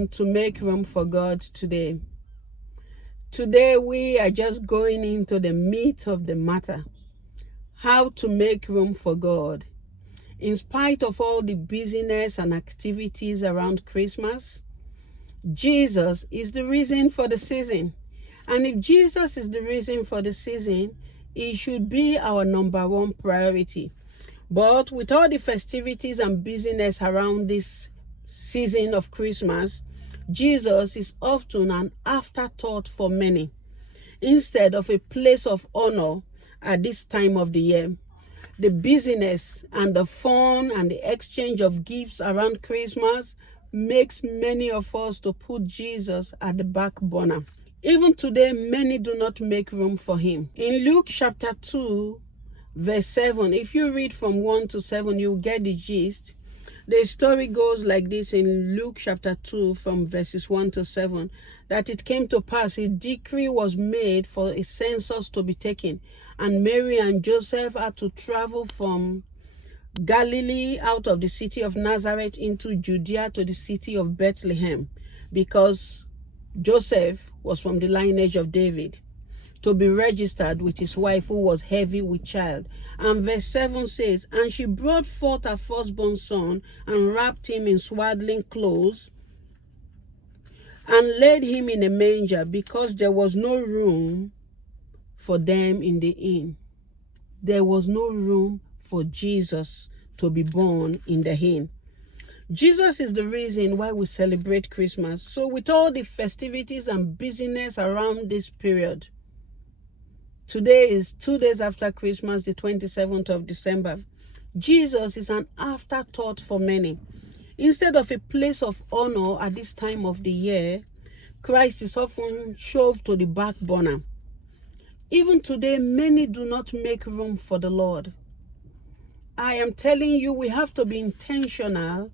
welcome to Make Room for God today. Today we are just going into the meat of the matter. How to make room for God. In spite of all the busyness and activities around Christmas, Jesus is the reason for the season. And if Jesus is the reason for the season, it should be our number one priority. But with all the festivities and busyness around this season of Christmas, Jesus is often an afterthought for many, instead of a place of honor at this time of the year. The busyness and the fun and the exchange of gifts around Christmas makes many of us to put Jesus at the back burner. Even today, many do not make room for him. In Luke chapter 2, verse 7, if you read from 1 to 7, you'll get the gist. The story goes like this in Luke chapter 2 from verses 1 to 7, that it came to pass, a decree was made for a census to be taken, and Mary and Joseph had to travel from Galilee out of the city of Nazareth into Judea to the city of Bethlehem, because Joseph was from the lineage of David, to be registered with his wife who was heavy with child. And verse 7 says, and she brought forth her firstborn son and wrapped him in swaddling clothes and laid him in a manger, because there was no room for them in the inn. There was no room for Jesus to be born in the inn. Jesus is the reason why we celebrate Christmas. So with all the festivities and busyness around this period, today is 2 days after Christmas, the 27th of December. Jesus is an afterthought for many. Instead of a place of honor at this time of the year, Christ is often shoved to the back burner. Even today, many do not make room for the Lord. I am telling you, we have to be intentional.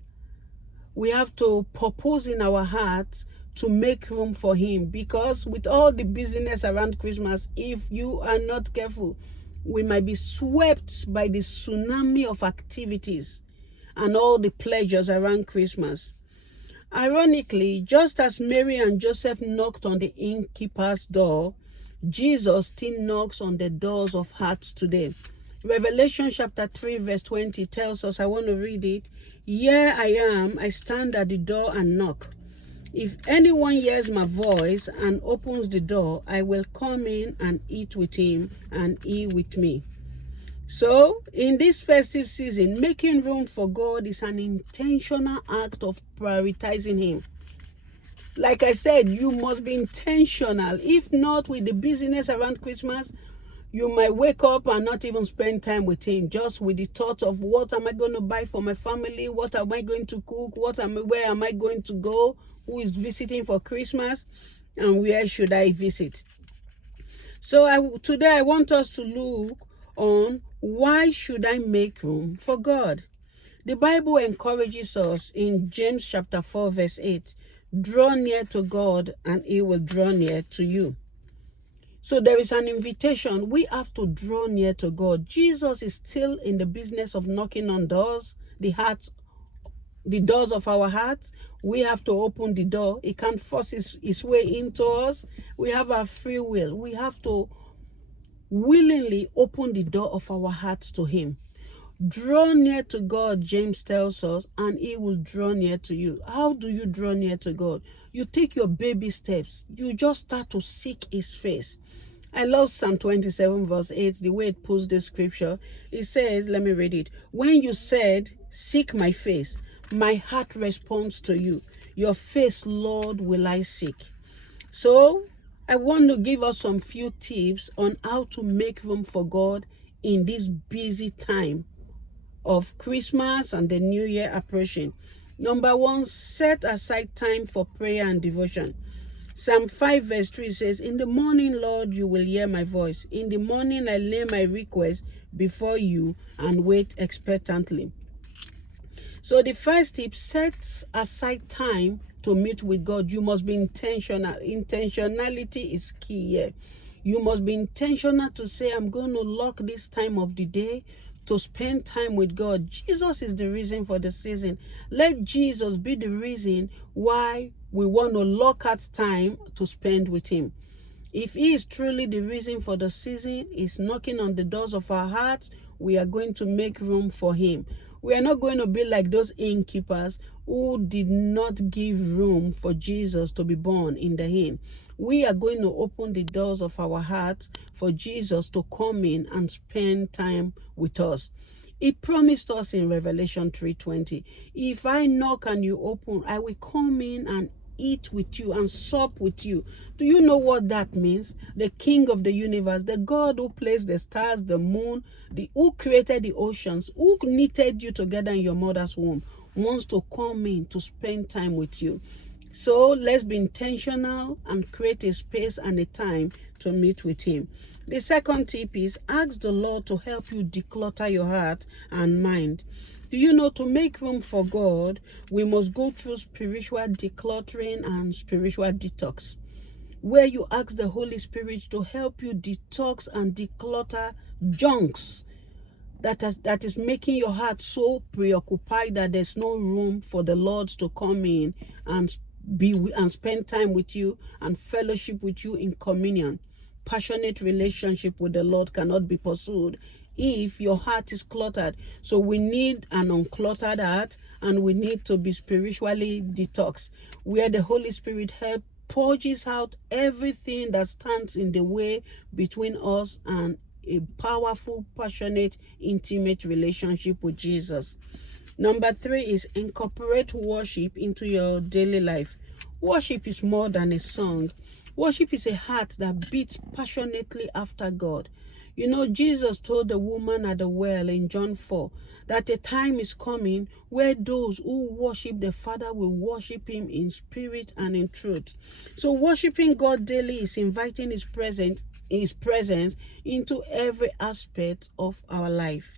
We have to purpose in our hearts to make room for him, because with all the busyness around Christmas, if you are not careful, we might be swept by the tsunami of activities and all the pleasures around Christmas. Ironically, just as Mary and Joseph knocked on the innkeeper's door, Jesus still knocks on the doors of hearts today. Revelation chapter 3 verse 20 tells us, I want to read it. Here I am, I stand at the door and knock. If anyone hears my voice and opens the door, I will come in and eat with him and he with me. So, in this festive season, making room for God is an intentional act of prioritizing him. Like I said, you must be intentional. If not, with the busyness around Christmas, you might wake up and not even spend time with him, just with the thought of what am I going to buy for my family, what am I going to cook, where am I going to go, who is visiting for Christmas, and where should I visit. So today I want us to look on why should I make room for God. The Bible encourages us in James chapter 4 verse 8, draw near to God and he will draw near to you. So there is an invitation. We have to draw near to God. Jesus is still in the business of knocking on doors, the doors of our hearts. We have to open the door. He can't force his way into us. We have our free will. We have to willingly open the door of our hearts to him. Draw near to God, James tells us, and he will draw near to you. How do you draw near to God? You take your baby steps. You just start to seek his face. I love Psalm 27 verse 8, the way it puts the scripture. It says, let me read it. When you said, seek my face, my heart responds to you. Your face, Lord, will I seek. So I want to give us some few tips on how to make room for God in this busy time of Christmas and the New Year approaching. Number 1, set aside time for prayer and devotion. Psalm 5 verse 3 says, in the morning, Lord, you will hear my voice. In the morning, I lay my request before you and wait expectantly. So the first tip, set aside time to meet with God. You must be intentional. Intentionality is key here. You must be intentional to say, I'm going to lock this time of the day to spend time with God. Jesus is the reason for the season. Let Jesus be the reason why we want to lock out time to spend with him. If he is truly the reason for the season, is knocking on the doors of our hearts, we are going to make room for him. We are not going to be like those innkeepers who did not give room for Jesus to be born in the inn. We are going to open the doors of our hearts for Jesus to come in and spend time with us. He promised us in Revelation 3:20, if I knock and you open, I will come in and eat with you and sup with you. Do you know what that means? The King of the universe, the God who placed the stars, the moon, who created the oceans, who knitted you together in your mother's womb, wants to come in to spend time with you. So let's be intentional and create a space and a time to meet with him. The second tip is ask the Lord to help you declutter your heart and mind. Do you know, to make room for God, we must go through spiritual decluttering and spiritual detox, where you ask the Holy Spirit to help you detox and declutter junks that is making your heart so preoccupied that there's no room for the Lord to come in and spend time with you and fellowship with you in communion. Passionate relationship with the Lord cannot be pursued if your heart is cluttered. So we need an uncluttered heart, and we need to be spiritually detoxed, where the Holy Spirit purges out everything that stands in the way between us and a powerful, passionate, intimate relationship with Jesus. Number 3 is incorporate worship into your daily life. Worship is more than a song. Worship is a heart that beats passionately after God. You know, Jesus told the woman at the well in John 4 that a time is coming where those who worship the Father will worship him in spirit and in truth. So worshiping God daily is inviting his presence into every aspect of our life.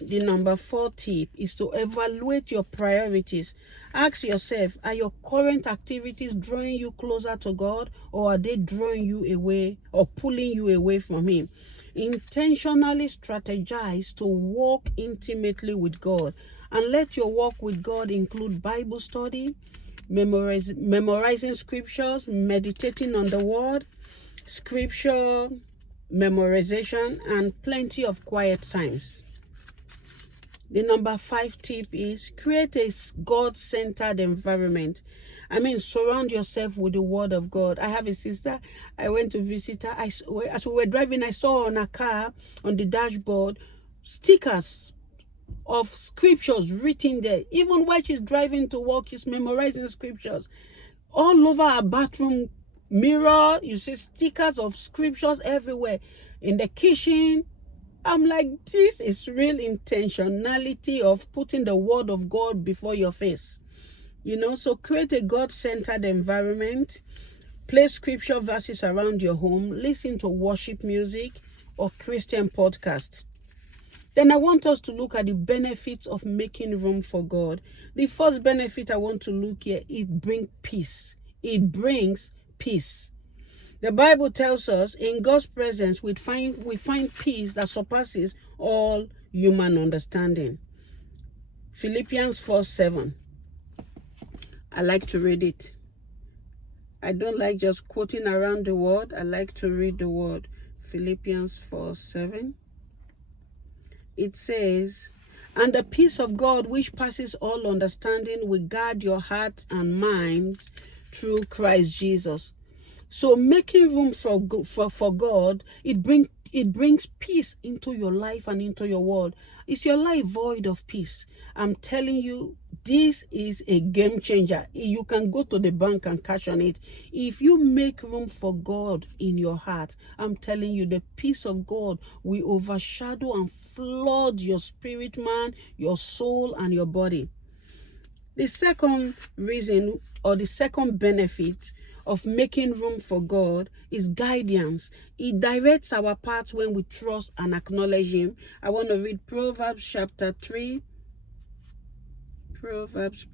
The number 4 tip is to evaluate your priorities. Ask yourself, are your current activities drawing you closer to God, or are they drawing you away or pulling you away from him? Intentionally strategize to walk intimately with God, and let your walk with God include Bible study, memorizing scriptures, meditating on the word, scripture memorization, and plenty of quiet times. The number 5 tip is create a God-centered environment. Surround yourself with the word of God. I have a sister. I went to visit her. As we were driving, I saw on her car, on the dashboard, stickers of scriptures written there. Even while she's driving to work, she's memorizing scriptures. All over her bathroom mirror, you see stickers of scriptures everywhere. In the kitchen, I'm like, this is real intentionality of putting the word of God before your face. So create a God-centered environment. Place scripture verses around your home. Listen to worship music or Christian podcast. Then I want us to look at the benefits of making room for God. The first benefit I want to look here, it brings peace. It brings peace. The Bible tells us in God's presence we find peace that surpasses all human understanding. Philippians 4:7. I like to read it. I don't like just quoting around the word. I like to read the word. Philippians 4:7. It says, and the peace of God which passes all understanding will guard your heart and mind through Christ Jesus. So making room for God, it brings peace into your life and into your world. Is your life void of peace? I'm telling you, this is a game changer. You can go to the bank and cash on it. If you make room for God in your heart, I'm telling you, the peace of God will overshadow and flood your spirit, man, your soul, and your body. The second reason, or the second benefit of making room for God, is guidance. It directs our paths when we trust and acknowledge him. I want to read Proverbs chapter 3. Proverbs,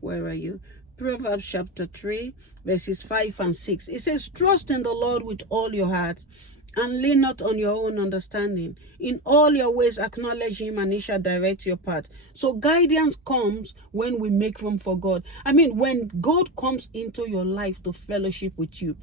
where are you? Proverbs chapter 3, verses 5 and 6. It says, trust in the Lord with all your heart and lean not on your own understanding. In all your ways acknowledge him, and he shall direct your path. So guidance comes when we make room for God. I mean, when God comes into your life to fellowship with you,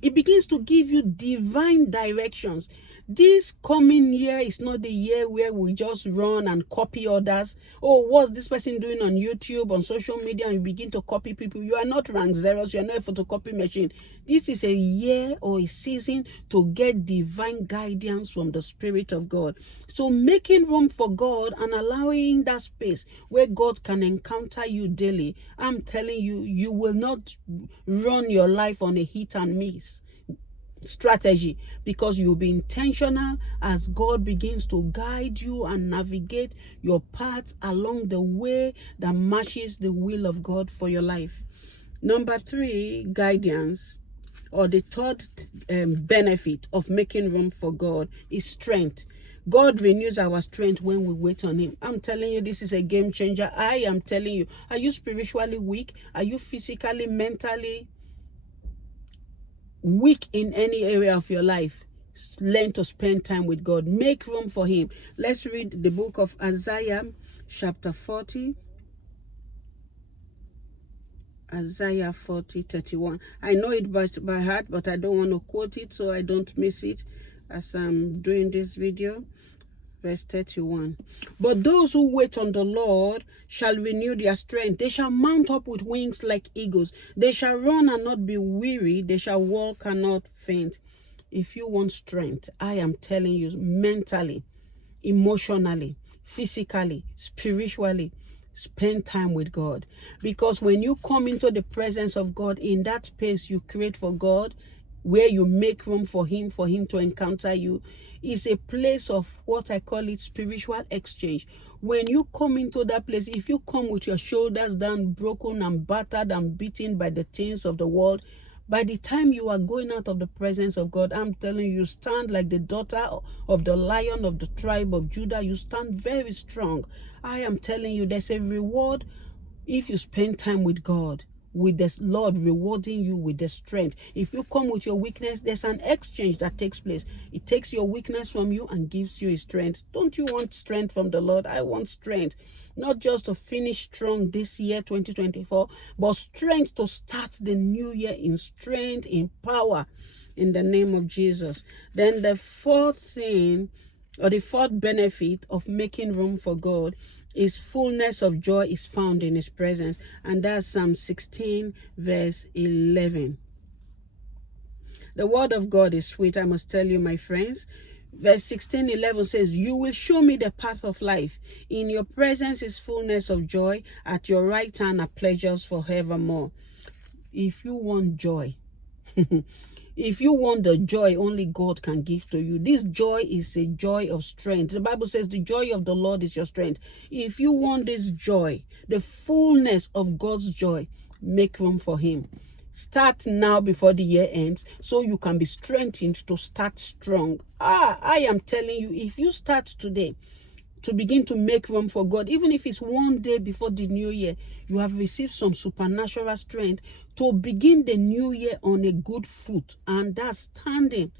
it begins to give you divine directions. This coming year is not the year where we just run and copy others. Oh, what's this person doing on YouTube, on social media? And you begin to copy people. You are not rank zeros. You are not a photocopy machine. This is a year or a season to get divine guidance from the Spirit of God. So making room for God and allowing that space where God can encounter you daily, I'm telling you, you will not run your life on a hit and miss strategy, because you'll be intentional as God begins to guide you and navigate your path along the way that matches the will of God for your life. Number 3, guidance, or the third benefit of making room for God, is strength. God renews our strength when we wait on him. I'm telling you, this is a game changer. I am telling you, are you spiritually weak? Are you physically, mentally weak in any area of your life? Learn to spend time with God. Make room for him. Let's read the book of Isaiah, chapter 40. Isaiah 40:31. I know it by heart, but I don't want to quote it so I don't miss it as I'm doing this video. Verse 31. But those who wait on the Lord shall renew their strength. They shall mount up with wings like eagles. They shall run and not be weary. They shall walk and not faint. If you want strength, I am telling you, mentally, emotionally, physically, spiritually, spend time with God. Because when you come into the presence of God, in that space you create for God, where you make room for him to encounter you, is a place of what I call it spiritual exchange. When you come into that place, if you come with your shoulders down, broken and battered and beaten by the things of the world, by the time you are going out of the presence of God, I'm telling you, you stand like the daughter of the Lion of the tribe of Judah. You stand very strong. I am telling you, there's a reward if you spend time with God, with the Lord rewarding you with the strength. If you come with your weakness, there's an exchange that takes place. It takes your weakness from you and gives you his strength. Don't you want strength from the Lord? I want strength, not just to finish strong this year 2024, but strength to start the new year in strength, in power, in the name of Jesus. Then the fourth thing, or the fourth benefit of making room for God, is fullness of joy is found in his presence. And that's Psalm 16 verse 11. The word of God is sweet, I must tell you, my friends. Verse 16:11 says, you will show me the path of life. In your presence is fullness of joy. At your right hand are pleasures forevermore. If you want joy, if you want the joy only God can give to you, this joy is a joy of strength. The Bible says the joy of the Lord is your strength. If you want this joy, the fullness of God's joy, make room for him. Start now before the year ends so you can be strengthened to start strong. I am telling you, if you start today to begin to make room for God, even if it's one day before the new year, you have received some supernatural strength to begin the new year on a good foot. And that's standing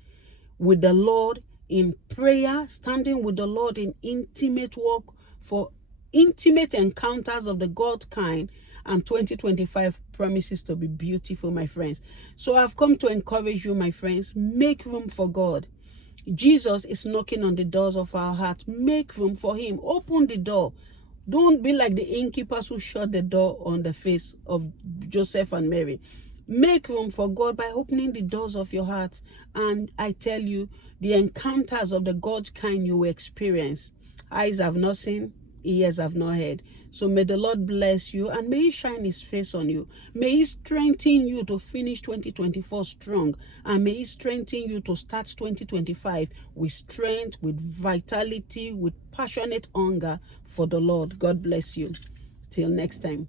with the Lord in prayer, standing with the Lord in intimate walk for intimate encounters of the God kind. And 2025 promises to be beautiful, my friends. So I've come to encourage you, my friends, make room for God. Jesus is knocking on the doors of our heart. Make room for him. Open the door. Don't be like the innkeepers who shut the door on the face of Joseph and Mary. Make room for God by opening the doors of your heart. And I tell you, the encounters of the God kind you will experience, eyes have not seen, ears have not heard. So may the Lord bless you, and may he shine his face on you. May he strengthen you to finish 2024 strong, and may he strengthen you to start 2025 with strength, with vitality, with passionate hunger for the Lord. God bless you. Till next time.